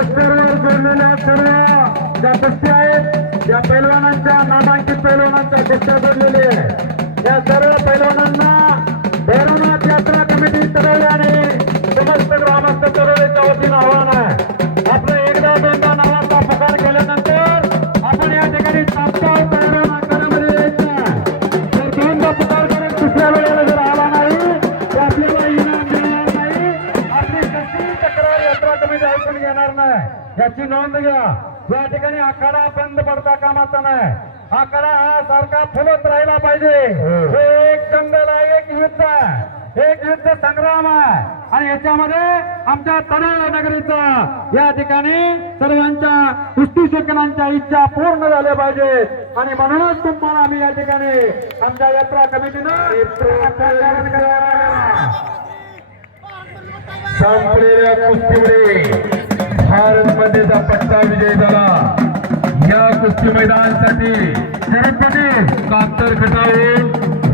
परस्परवर जोडलेल्या सर्व ज्या कुस्ती आहेत या पैलवानांच्या नामांकित पैलवानांच्या कुस्त्या जोडलेल्या आहेत. या सर्व पैलवानांना भैरवनाथ यात्रा कमिटी ठरवल्याने ऐकून घेणार नाही. याची नोंद घ्या. या ठिकाणी आखाडा बंद पडता कामाचा नाही. आखाडा हा सारखा फुलत राहिला पाहिजे. हे. एक जंगल आहे एक युद्ध आहे. एक युद्ध संग्राम आहे. आणि याच्यामध्ये आमच्या तणाव नगरीचा या ठिकाणी सर्वांच्या कुस्ती शिकणांच्या इच्छा पूर्ण झाल्या पाहिजेत. आणि म्हणूनच तुम्हाला आम्ही या ठिकाणी आमच्या यात्रा कमिटीनं संपलेल्या कुस्तीमुळे भारत मध्येचा पट्टा विजय झाला. या कुस्ती मैदानासाठी शरद पाटील कातर खटावून